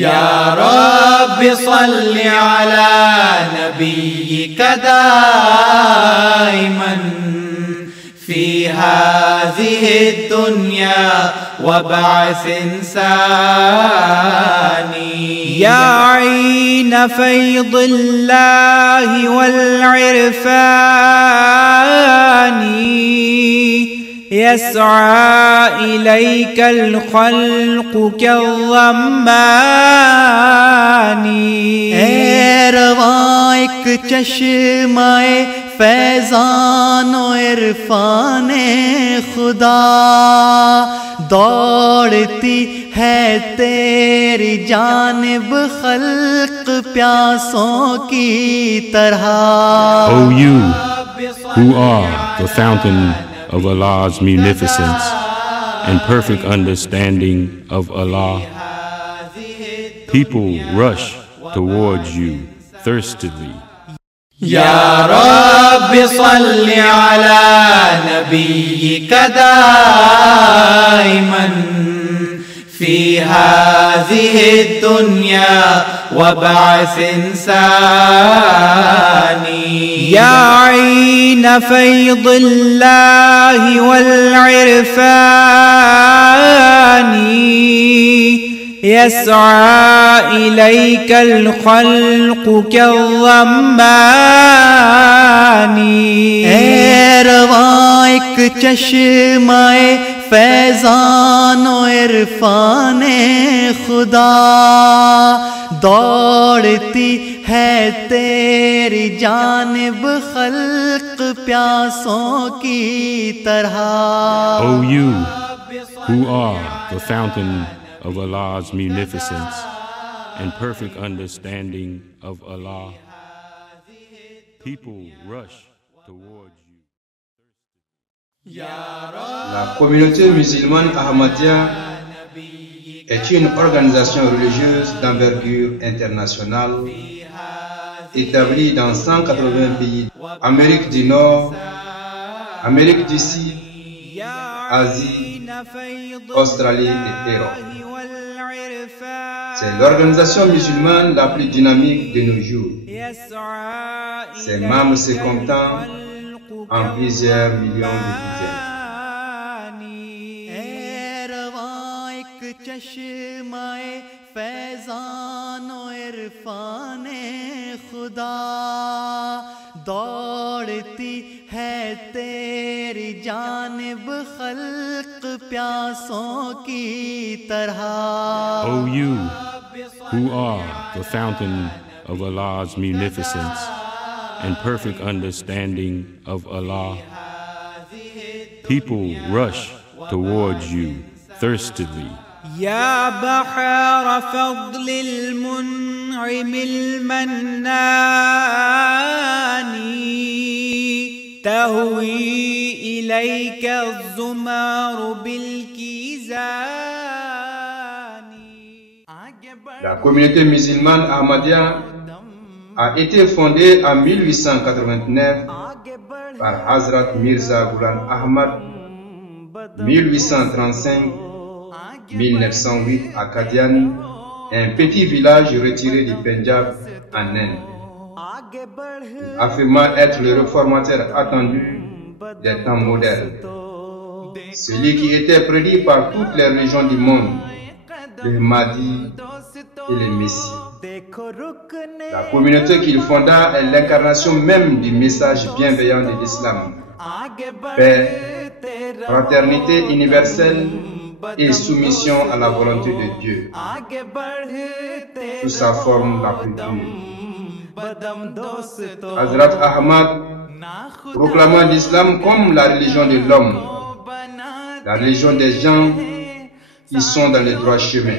या रब्बि सल्लि अला नबिय्यिका दाइमन फी हाज़िहि दुनिया वबअस इंसानी। या ऐन फ़ैज़िल्लाहि वल इरफ़ानी यस्आ इलैकल ख़ल्क़ु कज़्ज़मानी। ए रवां एक चश्माए फैज़ानो इरफ़ाने खुदा, दौड़ती है तेरी जानिब खल्क़ प्यासों की तरह। O you who are the fountain of Allah's munificence and perfect understanding of Allah, people rush towards you thirstily. या रब्बि सल्लि अला नबिय्यिका दाइमन फी हाज़िहि दुनिया वबअस इंसानी। या ऐन फ़ैज़िल्लाहि वल इरफ़ानी यस्आ इलैकल ख़ल्क़ु कज़्ज़मानी। ए रवां एक चश्माए फैज़ानो इरफ़ाने खुदा, दौड़ती है तेरी जानिब खल्क़ प्यासों की तरह। O you who are the fountain of Allah's munificence and perfect understanding of Allah, people rush towards you. La communauté musulmane Ahmadiyya est une organisation religieuse d'envergure internationale établie dans 180 pays, Amérique du Nord, Amérique du Sud, Asie, Australie et Europe. C'est l'organisation musulmane la plus dynamique de nos jours. Ses membres se comptent en plusieurs millions de dizaines. चश्माए फैज़ानो इरफ़ाने खुदा, दौड़ती है तेरी जानिब खल्क़ प्यासों की तरह। O you who are the fountain of Allah's munificence and perfect understanding of Allah, people rush towards you thirstily. يا بحر فضل المنعم المنان تهوي إليك الزمار بالكيزان. La communauté musulmane Ahmadiyya a été fondée en 1889 par Hazrat Mirza Ghulam Ahmad, 1835-1908 à Qadian, un petit village retiré du Pendjab en Inde, affirmant être le réformateur attendu des temps modernes, celui qui était prédit par toutes les régions du monde, le Mahdi et le Messie. La communauté qu'il fonda est l'incarnation même du message bienveillant de l'islam: paix, fraternité universelle et soumission à la volonté de Dieu, sous sa forme la plus pure. Hazrat Ahmad proclamant l'islam comme la religion de l'homme, la religion des gens qui sont dans le droit chemin.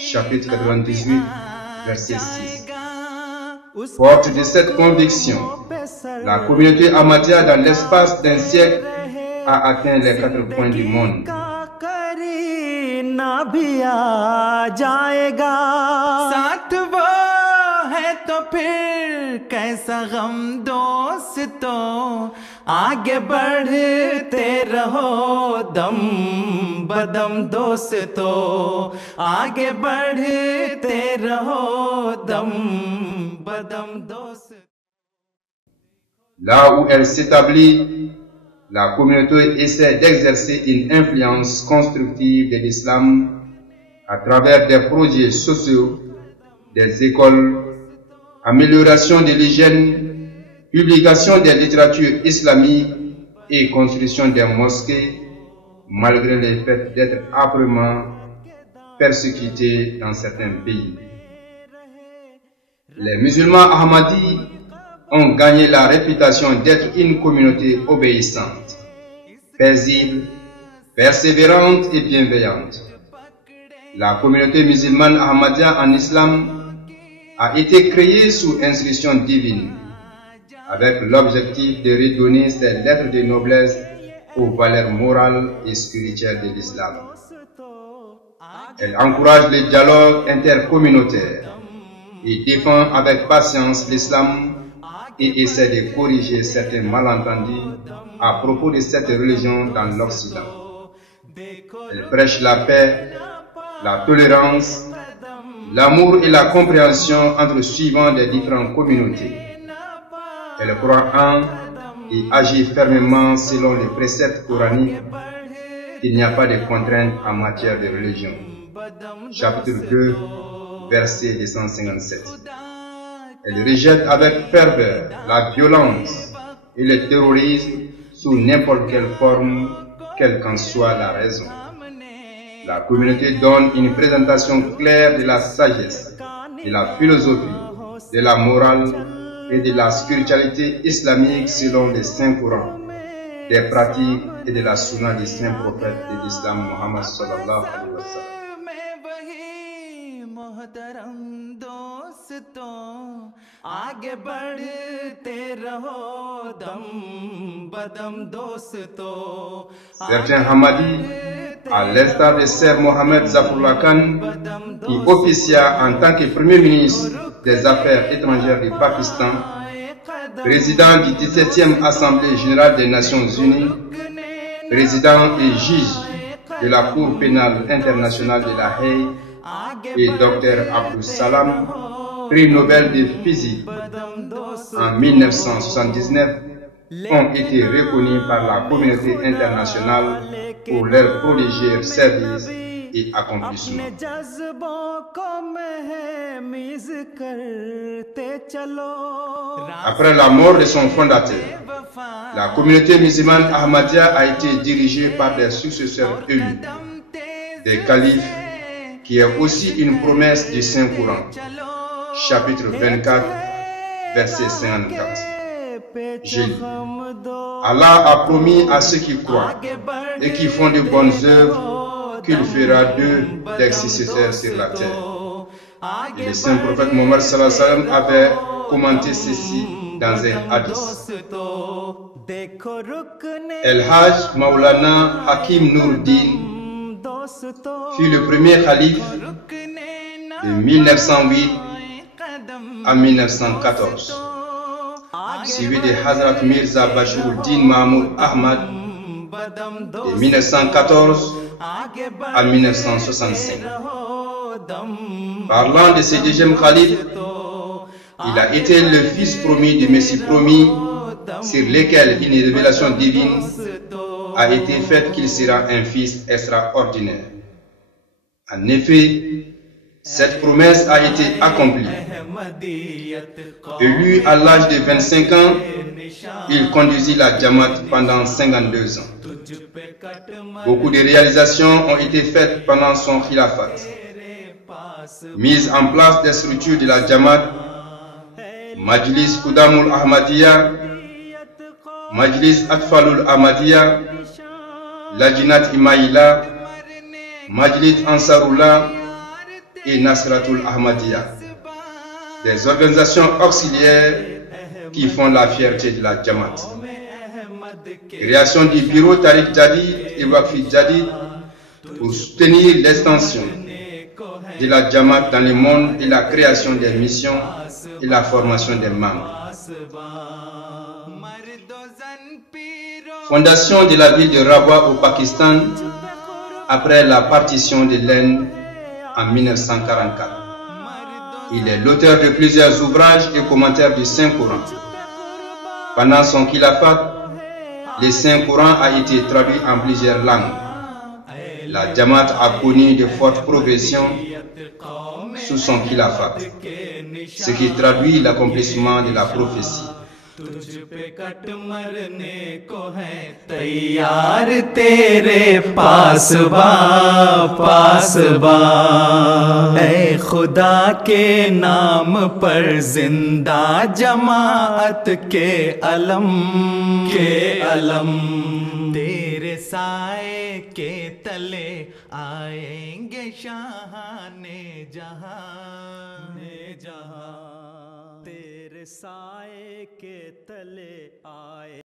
Chapitre 98, verset 6. Forte de cette conviction, la communauté Ahmadiyya dans l'espace d'un siècle a atteint les 4 coins du monde. साथ वो है तो फिर कैसा गम दोस्तों, आगे बढ़ते रहो दम बदम दोस्तों, आगे बढ़ते रहो दम बदम दोस्तों. Là où elle s'établit, la communauté essaie d'exercer une influence constructive de l'islam à travers des projets sociaux, des écoles, amélioration de l'hygiène, publication des littératures islamiques et construction des mosquées, malgré le fait d'être âprement persécutés dans certains pays. Les musulmans ahmadis ont gagné la réputation d'être une communauté obéissante, paisible, persévérante et bienveillante. La communauté musulmane ahmadiyya en islam a été créée sous instruction divine, avec l'objectif de redonner ses lettres de noblesse aux valeurs morales et spirituelles de l'islam. Elle encourage le dialogue intercommunautaire et défend avec patience l'islam et essaie de corriger certains malentendus à propos de cette religion dans l'Occident. Elle prêche la paix, la tolérance, l'amour et la compréhension entre les suivants des différentes communautés. Elle croit en et agit fermement selon les préceptes coraniques. Il n'y a pas de contraintes en matière de religion. Chapitre 2, verset 257. Elle rejette avec ferveur la violence et le terrorisme sous n'importe quelle forme, quelle qu'en soit la raison. La communauté donne une présentation claire de la sagesse, de la philosophie, de la morale et de la spiritualité islamique selon les saints Corans, des pratiques et de la sunna du saint prophète de l'islam Muhammad sallallahu alayhi wa sallam. आगे बढ़ते रहो दम बदम दोस्तों. Certains Hamadis, à l'instar de Sir Mohamed Zafrullah Khan, qui officia en tant que Premier ministre des Affaires étrangères du Pakistan, président du 17e Assemblée générale des Nations Unies, président et juge de la Cour pénale internationale de La Haye, et Dr Abdus Salam, prix Nobel de physique en 1979, ont été reconnus par la communauté internationale pour leurs prodigieux services et accomplissements. Après la mort de son fondateur, la communauté musulmane ahmadiyya a été dirigée par des successeurs élus, des califes, qui est aussi une promesse du Saint-Coran. Chapitre 24, verset 54. Je lis. Allah a promis à ceux qui croient et qui font de bonnes œuvres qu'il fera d'eux des successeurs sur la terre. Et le saint prophète Mohammed sallallahu alayhi wa sallam avait commenté ceci dans un hadith. El-Hajj Maulana Hakim Nouruddin fut le premier calife de 1908 à 1914, suivi de Hazrat Mirza Bashiruddin Mahmoud Ahmad de 1914 à 1965. Parlant de ce deuxième calife, il a été le fils promis du Messie promis, sur lequel une révélation divine a été faite qu'il sera un fils extraordinaire. En effet, cette promesse a été accomplie. Élu à l'âge de 25 ans, il conduisit la Jamaat pendant 52 ans. Beaucoup de réalisations ont été faites pendant son khilafat. Mise en place des structures de la Jamaat, Majlis Qudamul Ahmadiyya, Majlis Atfalul Ahmadiyya, Lajinat Imaïla, Majlis Ansarullah et Nasratul Ahmadiyya, des organisations auxiliaires qui font la fierté de la Jamaat. Création du bureau Tariq Jadid et Waqfi Jadid pour soutenir l'extension de la Jamaat dans le monde et la création des missions et la formation des membres. Fondation de la ville de Rabwa au Pakistan après la partition de l'Inde en 1944. Il est l'auteur de plusieurs ouvrages et commentaires du Saint-Coran. Pendant son khilafat, le Saint-Coran a été traduit en plusieurs langues. La Jamaat a connu de fortes progressions sous son khilafat, ce qui traduit l'accomplissement de la prophétie. तुझ पे कट मरने को है तैयार तेरे पासबा पासबा ऐ खुदा के नाम पर जिंदा जमाअत के अलम तेरे साए के तले आएंगे शाहाने जहां तेरे साए के तले आए।